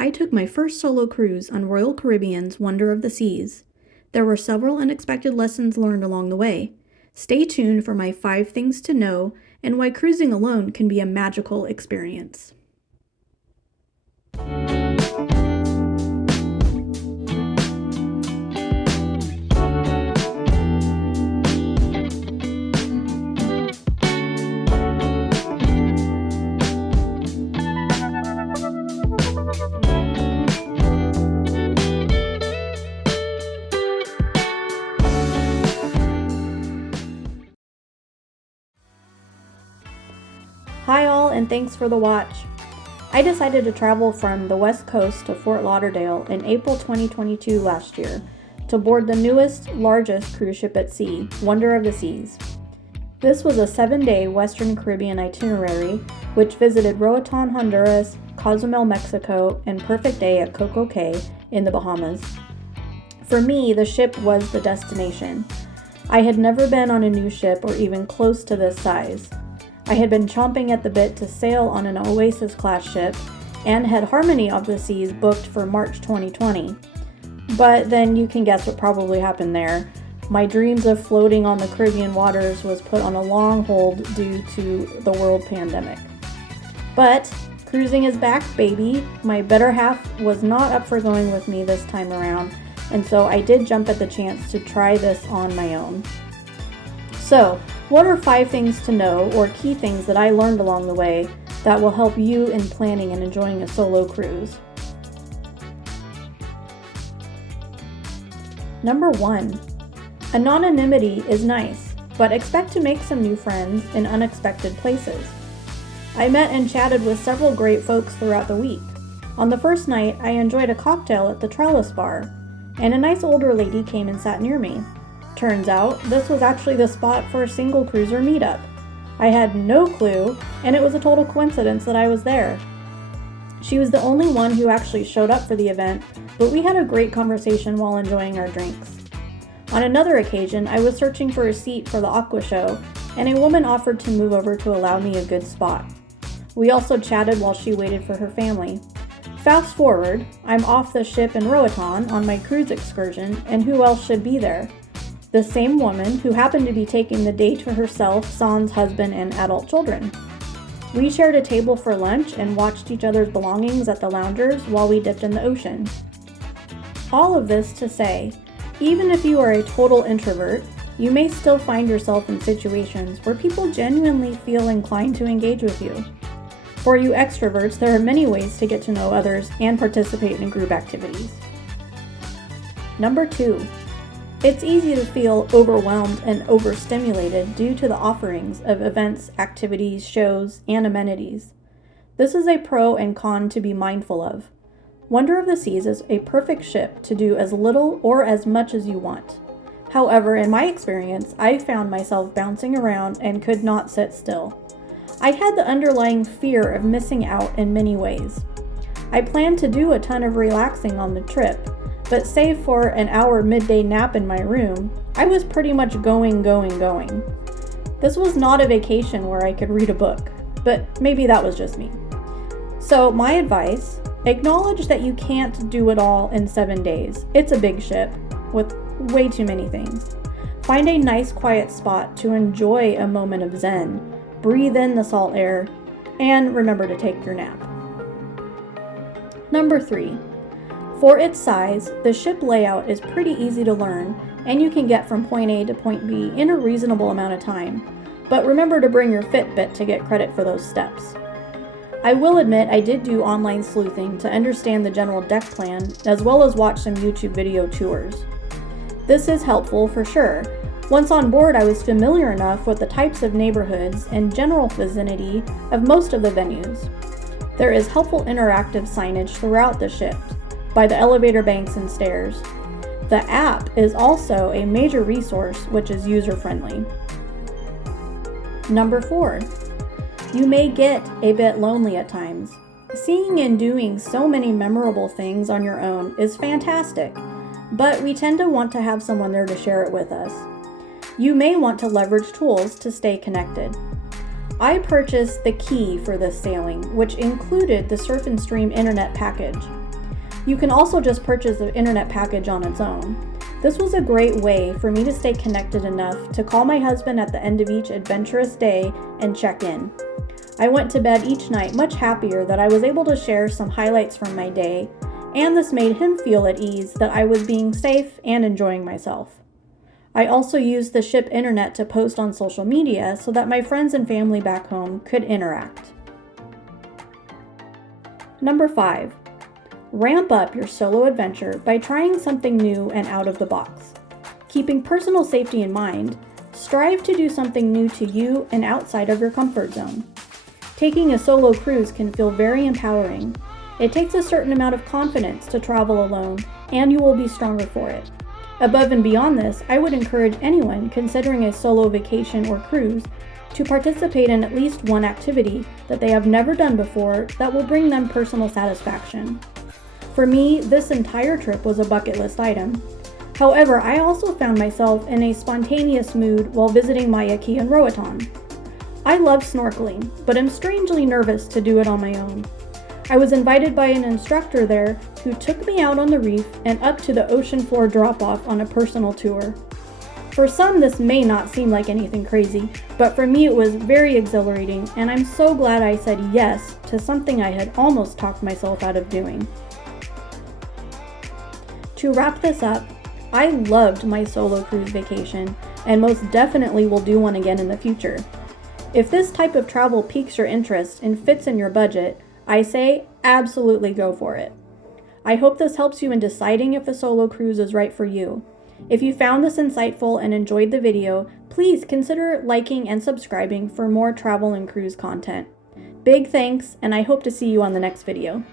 I took my first solo cruise on Royal Caribbean's Wonder of the Seas. There were several unexpected lessons learned along the way. Stay tuned for my 5 things to know and why cruising alone can be a magical experience. Hi all, and thanks for the watch. I decided to travel from the West Coast to Fort Lauderdale in April 2022 last year to board the newest, largest cruise ship at sea, Wonder of the Seas. This was a 7-day Western Caribbean itinerary which visited Roatan, Honduras, Cozumel, Mexico, and Perfect Day at Coco Cay in the Bahamas. For me, the ship was the destination. I had never been on a new ship or even close to this size. I had been chomping at the bit to sail on an Oasis-class ship and had Harmony of the Seas booked for March 2020. But then you can guess what probably happened there. My dreams of floating on the Caribbean waters was put on a long hold due to the world pandemic. But cruising is back, baby. My better half was not up for going with me this time around, and so I did jump at the chance to try this on my own. So, what are 5 things to know or key things that I learned along the way that will help you in planning and enjoying a solo cruise? Number 1. Anonymity is nice, but expect to make some new friends in unexpected places. I met and chatted with several great folks throughout the week. On the first night, I enjoyed a cocktail at the Trellis Bar, and a nice older lady came and sat near me. Turns out, this was actually the spot for a single cruiser meetup. I had no clue, and it was a total coincidence that I was there. She was the only one who actually showed up for the event, but we had a great conversation while enjoying our drinks. On another occasion, I was searching for a seat for the Aqua Show, and a woman offered to move over to allow me a good spot. We also chatted while she waited for her family. Fast forward, I'm off the ship in Roatan on my cruise excursion, and who else should be there? The same woman who happened to be taking the day to herself, San's husband, and adult children. We shared a table for lunch and watched each other's belongings at the loungers while we dipped in the ocean. All of this to say, even if you are a total introvert, you may still find yourself in situations where people genuinely feel inclined to engage with you. For you extroverts, there are many ways to get to know others and participate in group activities. Number 2. It's easy to feel overwhelmed and overstimulated due to the offerings of events, activities, shows, and amenities. This is a pro and con to be mindful of. Wonder of the Seas is a perfect ship to do as little or as much as you want. However, in my experience, I found myself bouncing around and could not sit still. I had the underlying fear of missing out in many ways. I planned to do a ton of relaxing on the trip, but save for an hour midday nap in my room, I was pretty much going. This was not a vacation where I could read a book, but maybe that was just me. So my advice, acknowledge that you can't do it all in 7 days. It's a big ship with way too many things. Find a nice quiet spot to enjoy a moment of zen, breathe in the salt air, and remember to take your nap. Number 3. For its size, the ship layout is pretty easy to learn, and you can get from point A to point B in a reasonable amount of time, but remember to bring your Fitbit to get credit for those steps. I will admit I did do online sleuthing to understand the general deck plan, as well as watch some YouTube video tours. This is helpful for sure. Once on board, I was familiar enough with the types of neighborhoods and general vicinity of most of the venues. There is helpful interactive signage throughout the ship, by the elevator banks and stairs. The app is also a major resource which is user-friendly. Number 4. You may get a bit lonely at times. Seeing and doing so many memorable things on your own is fantastic, but we tend to want to have someone there to share it with us. You may want to leverage tools to stay connected. I purchased the Key for this sailing, which included the Surf and Stream internet package. You can also just purchase the internet package on its own. This was a great way for me to stay connected enough to call my husband at the end of each adventurous day and check in. I went to bed each night much happier that I was able to share some highlights from my day, and this made him feel at ease that I was being safe and enjoying myself. I also used the ship internet to post on social media so that my friends and family back home could interact. Number 5. Ramp up your solo adventure by trying something new and out of the box. Keeping personal safety in mind, strive to do something new to you and outside of your comfort zone. Taking a solo cruise can feel very empowering. It takes a certain amount of confidence to travel alone, and you will be stronger for it. Above and beyond this, I would encourage anyone considering a solo vacation or cruise to participate in at least one activity that they have never done before that will bring them personal satisfaction. For me, this entire trip was a bucket list item. However, I also found myself in a spontaneous mood while visiting Mayaiki and Roatan. I love snorkeling, but am strangely nervous to do it on my own. I was invited by an instructor there who took me out on the reef and up to the ocean floor drop-off on a personal tour. For some, this may not seem like anything crazy, but for me it was very exhilarating, and I'm so glad I said yes to something I had almost talked myself out of doing. To wrap this up, I loved my solo cruise vacation, and most definitely will do one again in the future. If this type of travel piques your interest and fits in your budget, I say absolutely go for it. I hope this helps you in deciding if a solo cruise is right for you. If you found this insightful and enjoyed the video, please consider liking and subscribing for more travel and cruise content. Big thanks, and I hope to see you on the next video.